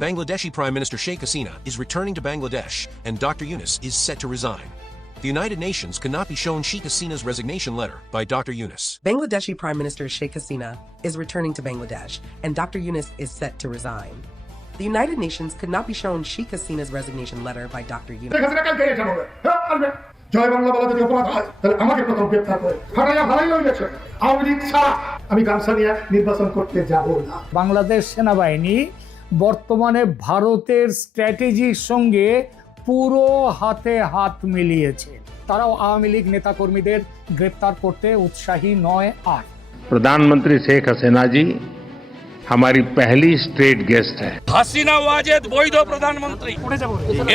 Bangladeshi Prime Minister Sheikh Hasina is returning to Bangladesh, and Dr. Yunus is set to resign. The United Nations cannot be shown Sheikh Hasina's resignation letter by Dr. Yunus. Bangladeshi Prime Minister Sheikh Hasina is returning to Bangladesh, and Dr. Yunus is set to resign. The United Nations could not be shown Sheikh Hasina's resignation letter by Dr. Yunus. Sheikh Hasina কালকে এটা বলবে হ্যাঁ আসবে জয় বাংলা বলা যদি অপরাধ হয় তাহলে আমাকে প্রথম গ্রেপ্তার করে ফাটাইয়া ভালাই হয়ে আওয়ামী লীগ ছাড়া আমি গামছা নিয়ে নির্বাচন করতে যাব না বাংলাদেশ সেনাবাহিনী বর্তমানে ভারতের স্ট্র্যাটেজির সঙ্গে পুরো হাতে হাত মিলিয়েছে তারাও আওয়ামী লীগ নেতাকর্মীদের গ্রেপ্তার করতে উৎসাহী নয় আর प्रधानमंत्री शेख हसीना जी हमारी पहली स्टेट गेस्ट है হাসিনা ওয়াজেদ বৈধ প্রধানমন্ত্রী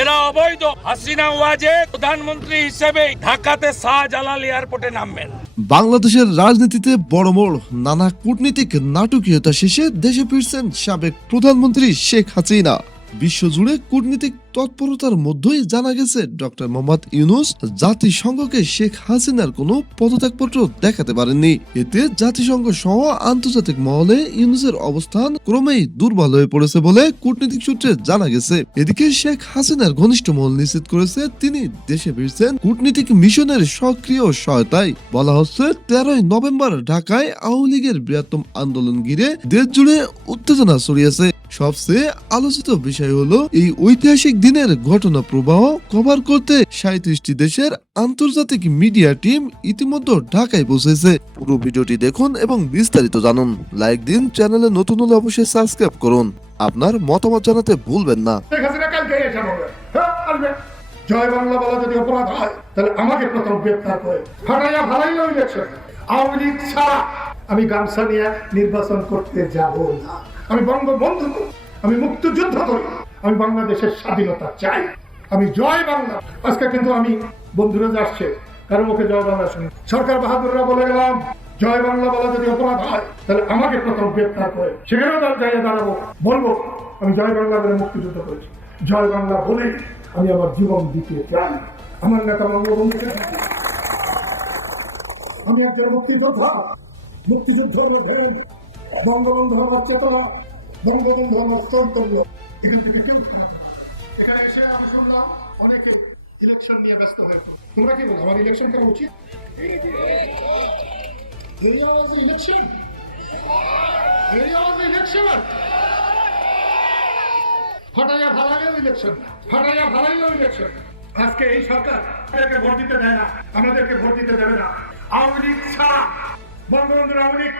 এরা অবৈধ হাসিনা ওয়াজেদ প্রধানমন্ত্রী হিসেবে ঢাকাতে শাহজালাল এয়ারপোর্টে নামবেন বাংলাদেশের রাজনীতিতে বড় মোড়। নানা কূটনীতিক নাটকীয়তা শেষে দেশে ফিরছেন সাবেক প্রধানমন্ত্রী শেখ হাসিনা। বিশ্বজুড়ে কূটনীতিক তৎপরতার মধ্যেই জানা গেছে, ডক্টর মোহাম্মদ ইউনুস জাতিসংঘকে শেখ হাসিনার কোনো পদত্যাগপত্র দেখাতে পারেননি। এতে জাতিসংঘ সহ আন্তর্জাতিক মহলে ইউনুসের অবস্থান ক্রমেই দুর্বল হয়ে পড়েছে বলে কূটনীতিক সূত্রে জানা গেছে। এদিকে শেখ হাসিনার ঘনিষ্ঠ মহল নিশ্চিত করেছে, তিনি দেশে ফিরছেন কূটনীতিক মিশনের সক্রিয় সহায়তায়। বলা হচ্ছে, তেরোই নভেম্বর ঢাকায় আওয়ামী লীগের বৃহত্তম আন্দোলন ঘিরে দেশ জুড়ে উত্তেজনা ছড়িয়েছে। সবচেয়ে আলোচিত বিষয় হলো এই ঐতিহাসিক দিনের ঘটনা প্রবাহ কভার করতে সাঁত্রিশটি দেশের আন্তর্জাতিক মিডিয়া টিম ইতিমধ্যে ঢাকায় পৌঁছেছে। পুরো ভিডিওটি দেখুন এবং বিস্তারিত জানুন। লাইক দিন চ্যানেলে নতুন হলে অবশ্যই সাবস্ক্রাইব করুন। আপনার মতামত জানাতে ভুলবেন না। হ্যাঁ জয় বাংলা বলা যদি অপরাধ হয়, তাহলে আমাকে প্রথম গ্রেপ্তার করে ফাটাইয়া আওয়ামী লীগ ছাড়া আমি গামছা নিয়ে নির্বাচন করতে যাব না। আমি বঙ্গবন্ধু আমি মুক্তিযুদ্ধ করি আমি বাংলাদেশের স্বাধীনতা চাই, আমি জয় বাংলা। আজকে কিন্তু আমি বন্ধুরা যে আসছে কারও মুখে জয় বাংলা শুনি। সরকার বাহাদুররা বলে গেলাম, জয় বাংলা বলা যদি অপরাধ হয়, তাহলে আমাকে প্রথম গ্রেপ্তার করে সেখানেও তার জায়গায় দাঁড়াবো। বলব, আমি জয় বাংলা বলে মুক্তিযুদ্ধ করেছি। জয় বাংলা বলেই আমি আমার জীবন দিতে চাই। আমার নেতা বঙ্গবন্ধু আমি একজন মুক্তিযোদ্ধা, মুক্তিযুদ্ধ বঙ্গবন্ধু আমার চেতনা বঙ্গবন্ধু এখান থেকে কেউ এখানে এসে আমি শুনলাম অনেকে ইলেকশন নিয়ে ব্যস্ত হয়ে। তোমরা কি বলো আমার ইলেকশন করা উচিত? এই আওয়াজে ইলেকশন এই আওয়াজে ইলেকশন ইলেকশন আজকে এই সরকার আমাদেরকে ভোট দিতে দেয় না আমাদেরকে ভোট দিতে দেবে না। আওয়ামী লীগ ছাড়া বঙ্গবন্ধুর আওয়ামী লীগ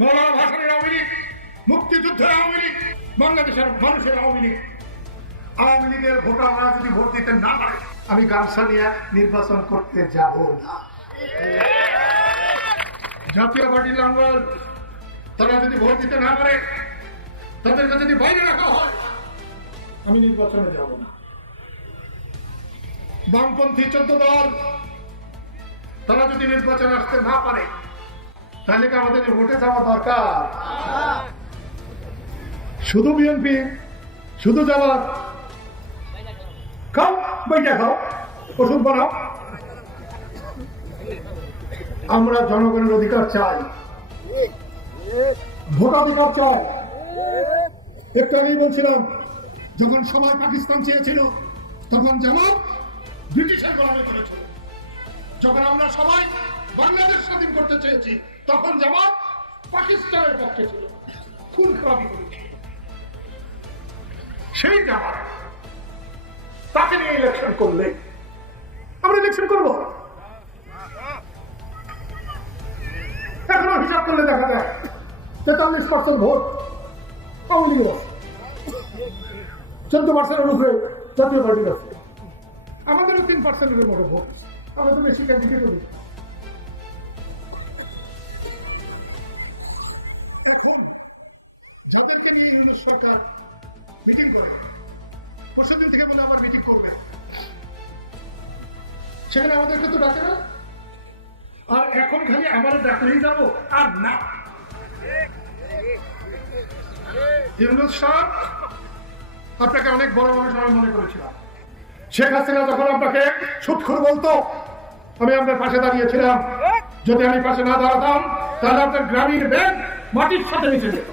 মৌলানা ভাসানের আওয়ামী লীগ, মুক্তিযুদ্ধের আওয়ামী লীগ, বাংলাদেশের মানুষের আওয়ামী লীগ। আওয়ামী লীগের ভোটাররা যদি ভোট দিতে না পারে, আমি গামছা নিয়ে নির্বাচন করতে যাব না। জাতীয় পার্টির লাঙ্গল, তারা যদি ভোট দিতে না পারে, তাদেরকে যদি বাইরে রাখা হয়, আমি নির্বাচনে যাব না। বামপন্থী চোদ্দ দল, তারা যদি নির্বাচনে আসতে না পারে তাহলে আমাদের ভোটে যাওয়া দরকার? শুধু বিএনপি শুধু জামাত। খাও, বইটা খাও, ওষুধ বানাও। আমরা জনগণের অধিকার চাই। ভোটাধিকার চাই। একটু আগেই বলছিলাম, যখন সবাই পাকিস্তান চেয়েছিল, তখন জামাত ব্রিটিশের গোলামি করেছিল যখন আমরা সবাই বাংলাদেশ স্বাধীন করতে চেয়েছি তখন জামাত পাকিস্তানের পক্ষে ছিল। খুন খারাপি সেই জামাত তাকে নিয়ে ইলেকশন করলে আমরা ইলেকশন করব। এখনও হিসাব করলে দেখা যায়, তেতাল্লিশ পার্সেন্ট ভোট আওয়ামী লীগের আছে। চোদ্দ পার্সেন্টের উপরে জাতীয় পার্টির আছে। আমাদেরও তিন পার্সেন্টের মতো ভোট আমরা তো বেশি ক্যান্ডিডেট যাদেরকে নিয়ে ইউনিট সরকার মিটিং করে পরশু দিন থেকে বলে আবার মিটিং করবে। সেখানে আমাদেরকে তো ডাকে না। আর এখন খালি আমার ডাকলেই যাব আর না। ইউনুস সাহেব আপনাকে অনেক বড় মানুষ আমি মনে করেছিলাম। শেখ হাসিনা যখন আপনাকে সুৎখুর বলতো আমি আপনার পাশে দাঁড়িয়েছিলাম। যদি আমি পাশে না দাঁড়াতাম তাহলে আপনার গ্রামীণ ব্যাংক মাটির সাথে মিশে যেত।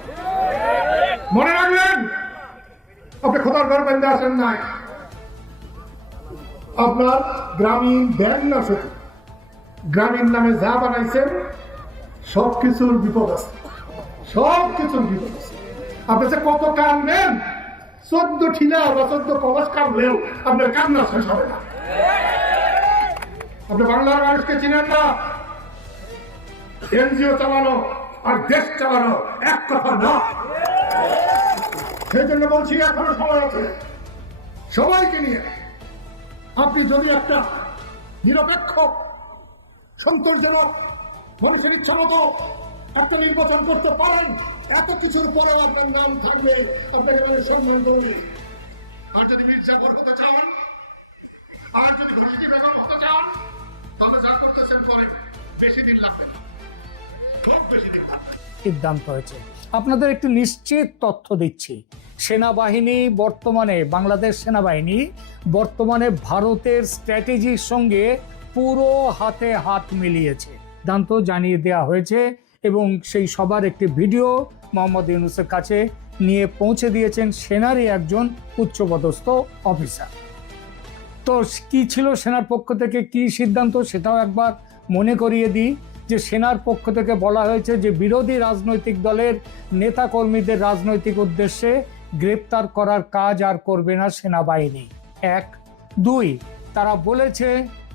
মনে রাখবেন আপনি খোদার ঘর বেঁধে আসেন নাই। আপনার গ্রামীণ ব্যাংক না গ্রামীণ নামে যা বানাইছেন সব কিছুর বিপদ আছে। সব কিছুর বিপদ আছে। আপনি যে কত কানবেন, চোদ্দ ঠিলা বা চোদ্দ কবচ কানলেও আপনার কান্না শেষ হবে না। আপনি বাংলার মানুষকে চিনেন না। এনজিও চালানো আর দেশ চালানো এক কথা না। সেই জন্য বলছি, এখনও সময় আছে। সবাইকে নিয়ে আপনি যদি একটা নিরপেক্ষ, সন্তোষজনক, মানুষের ইচ্ছা মতো একটা নির্বাচন করতে পারেন, এত কিছুর পরে আপনার নাম থাকবে, আপনাকে আমি সম্মান করি। আর যদি মির্জাফর হতে চান, আর যদি ঘুষিটি বেগম হতে চান, তাহলে যা করতেছেন করে বেশি দিন লাগবে না। খুব বেশি দিন লাগবে। সিদ্ধান্ত হয়েছে। আপনাদের একটি নিশ্চিত তথ্য দিচ্ছি। সেনাবাহিনী বর্তমানে, বাংলাদেশ সেনাবাহিনী বর্তমানে ভারতের স্ট্র্যাটেজির সঙ্গে পুরো হাতে হাত মিলিয়েছে। সিদ্ধান্ত জানিয়ে দেওয়া হয়েছে এবং সেই সবার একটি ভিডিও মোহাম্মদ ইউনুসের কাছে নিয়ে পৌঁছে দিয়েছেন সেনারই একজন উচ্চপদস্থ অফিসার। তো কি ছিল সেনার পক্ষ থেকে কি সিদ্ধান্ত সেটাও একবার মনে করিয়ে দিই। যে সেনার পক্ষ থেকে বলা হয়েছে যে বিরোধী রাজনৈতিক দলের নেতাকর্মীদের রাজনৈতিক উদ্দেশ্যে গ্রেপ্তার করার কাজ আর করবে না সেনাবাহিনী। এক। দুই, তারা বলেছে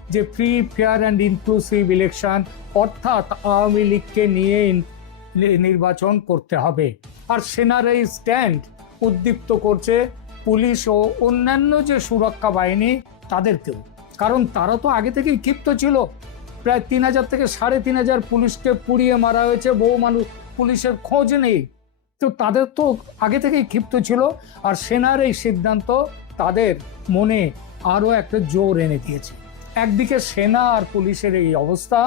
যে free, fair and inclusive election অর্থাৎ আওয়ামী লীগকে নিয়ে নির্বাচন করতে হবে। আর সেনার এই স্ট্যান্ড উদ্দীপ্ত করছে পুলিশ ও অন্যান্য যে সুরক্ষা বাহিনী, তাদেরকেও। কারণ তারা তো আগে থেকেই ক্ষিপ্ত ছিল। প্রায় তিন হাজার থেকে সাড়ে তিন হাজার পুলিশকে পুড়িয়ে মারা হয়েছে। বহু মানুষ পুলিশের খোঁজ নেই। তো তাদের তো আগে থেকেই ক্ষিপ্ত ছিল। আর সেনার এই সিদ্ধান্ত তাদের মনে আরও একটা জোর এনে দিয়েছে। একদিকে সেনা আর পুলিশের এই অবস্থা,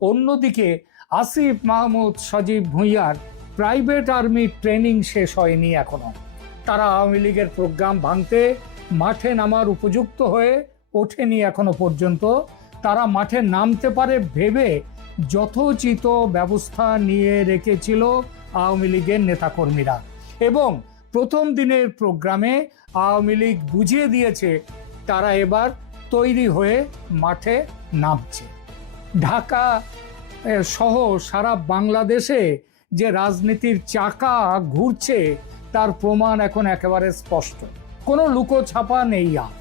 অন্যদিকে আসিফ মাহমুদ, সজীব ভুঁইয়ার প্রাইভেট আর্মি ট্রেনিং শেষ হয়নি এখনও তারা আওয়ামী লীগের প্রোগ্রাম ভাঙতে মাঠে নামার উপযুক্ত হয়ে ওঠেনি এখনও পর্যন্ত। তারা মাঠে নামতে পারে ভেবে যথোচিত ব্যবস্থা নিয়ে রেখেছিল আওয়ামী লীগের নেতাকর্মীরা। এবং প্রথম দিনের প্রোগ্রামে আওয়ামী লীগ বুঝিয়ে দিয়েছে, তারা এবার তৈরি হয়ে মাঠে নামছে। ঢাকা সহ সারা বাংলাদেশে যে রাজনীতির চাকা ঘুরছে, তার প্রমাণ এখন একেবারে স্পষ্ট। কোনো লুকোছাপা নেই আর।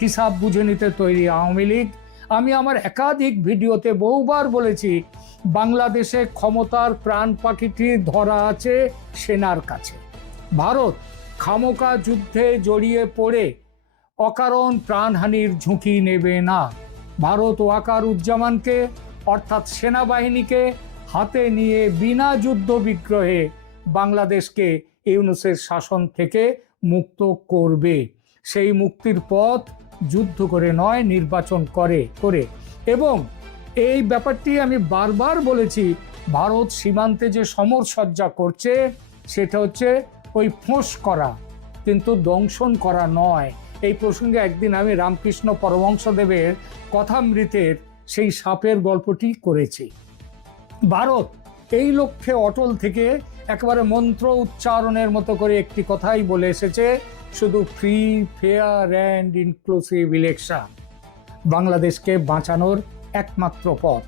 হিসাব বুঝে নিতে তৈরি আওয়ামী লীগ আমি আমার একাধিক ভিডিওতে বহুবার বলেছি, বাংলাদেশে ক্ষমতার প্রাণ পাখিটি ধরা আছে সেনার কাছে। ভারত খামোকা যুদ্ধে জড়িয়ে পড়ে, অকারণ প্রাণহানির ঝুঁকি নেবে না। ভারত ওয়াকার উজ্জামানকে অর্থাৎ সেনাবাহিনীকে, হাতে নিয়ে বিনা যুদ্ধ বিগ্রহে বাংলাদেশকে ইউনুসের শাসন থেকে মুক্ত করবে। সেই মুক্তির পথ যুদ্ধ করে নয়, নির্বাচন করে করে। এবং এই ব্যাপারটি আমি বারবার বলেছি, ভারত সীমান্তে যে সমরসজ্জা করছে, সেটা হচ্ছে ওই ফোঁস করা, কিন্তু দংশন করা নয়। এই প্রসঙ্গে একদিন আমি রামকৃষ্ণ পরমংশদেবের কথামৃতের সেই সাপের গল্পটি করেছি। ভারত এই লক্ষ্যে অটল থেকে একেবারে মন্ত্র উচ্চারণের মতো করে একটি কথাই বলে এসেছে শুধু free fair and inclusive election বাংলাদেশকে বাঁচানোর একমাত্র পথ।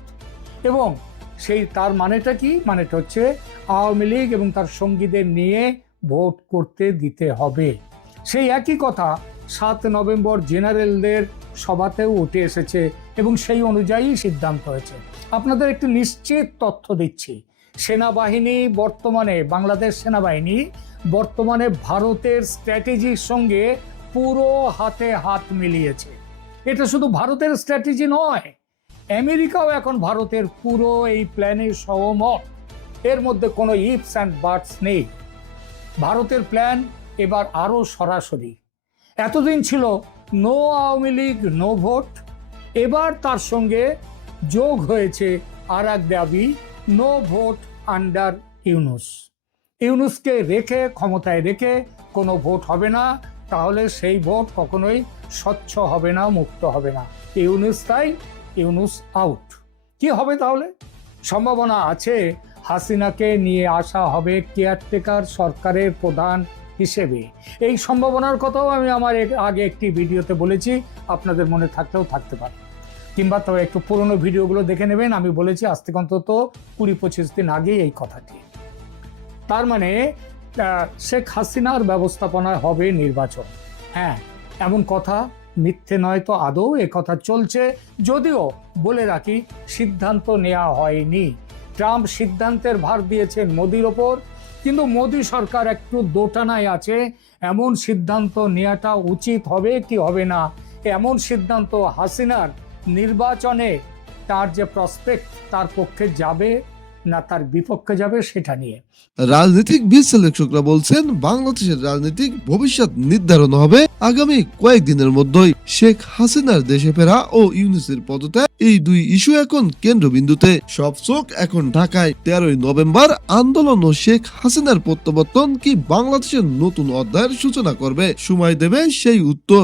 এবং সেই তার মানেটা কি? মানেটা হচ্ছে আওয়ামী লীগ এবং তার সঙ্গীদের নিয়ে ভোট করতে দিতে হবে। সেই একই কথা সাত নভেম্বর জেনারেলদের সভাতেও উঠে এসেছে এবং সেই অনুযায়ী সিদ্ধান্ত হয়েছে। আপনাদের একটি নিশ্চিত তথ্য দিচ্ছি। সেনাবাহিনী বর্তমানে বাংলাদেশ সেনাবাহিনী বর্তমানে ভারতের স্ট্র্যাটেজির সঙ্গে পুরো হাতে হাত মিলিয়েছে। এটা শুধু ভারতের স্ট্র্যাটেজি নয়, আমেরিকাও এখন ভারতের পুরো এই প্ল্যানের সহমত। এর মধ্যে কোনো ইফস অ্যান্ড বার্ডস নেই। ভারতের প্ল্যান এবার আরও সরাসরি। এতদিন ছিল no Awami League no vote এবার তার সঙ্গে যোগ হয়েছে আর এক দাবি নো ভোট আন্ডার ইউনুস ইউনুসকে রেখে, ক্ষমতায় রেখে কোনো ভোট হবে না, তাহলে সেই ভোট কখনোই স্বচ্ছ হবে না, মুক্ত হবে না। ইউনুস তাই, ইউনুস আউট। কি হবে তাহলে? সম্ভাবনা আছে, হাসিনাকে নিয়ে আসা হবে কেয়ারটেকার সরকারের প্রধান হিসেবে। এই সম্ভাবনার কথাও আমি আমার আগে একটি ভিডিওতে বলেছি, আপনাদের মনে থাকলেও থাকতে পারে। কিংবা তবে একটু পুরনো ভিডিওগুলো দেখে নেবেন, আমি বলেছি আজ থেকে অন্তত কুড়ি পঁচিশ দিন আগেই এই কথাটি। তার মানে শেখ হাসিনার ব্যবস্থাপনায় হবে নির্বাচন। হ্যাঁ এমন কথা, মিথ্যে নয় তো আদৌ, এ কথা চলছে। যদিও বলে রাখি, সিদ্ধান্ত নেওয়া হয়নি। ট্রাম্প সিদ্ধান্তের ভার দিয়েছেন মোদির ওপর, কিন্তু মোদি সরকার একটু দোটানায় আছে। এমন সিদ্ধান্ত নেওয়াটা উচিত হবে কি হবে না? এমন সিদ্ধান্ত হাসিনার নির্বাচনে তার যে প্রসপেক্ট তার পক্ষে যাবে? না তার বিপক্ষে যাবে সেটা নিয়ে। রাজনৈতিক বিশ্লেষকরা বলছেন, বাংলাদেশের রাজনৈতিক ভবিষ্যৎ নির্ধারণ হবে আগামী কয়েকদিনের মধ্যেই। শেখ হাসিনার দেশে ফেরা ও ইউনিসের পদত্যাগ, এই দুই ইস্যু এখন কেন্দ্রবিন্দুতে। সব চোখ এখন ঢাকায়। তেরোই নভেম্বর আন্দোলন ও শেখ হাসিনার প্রত্যাবর্তন কি বাংলাদেশের নতুন অধ্যায়ের সূচনা করবে? সময় দেবে সেই উত্তর।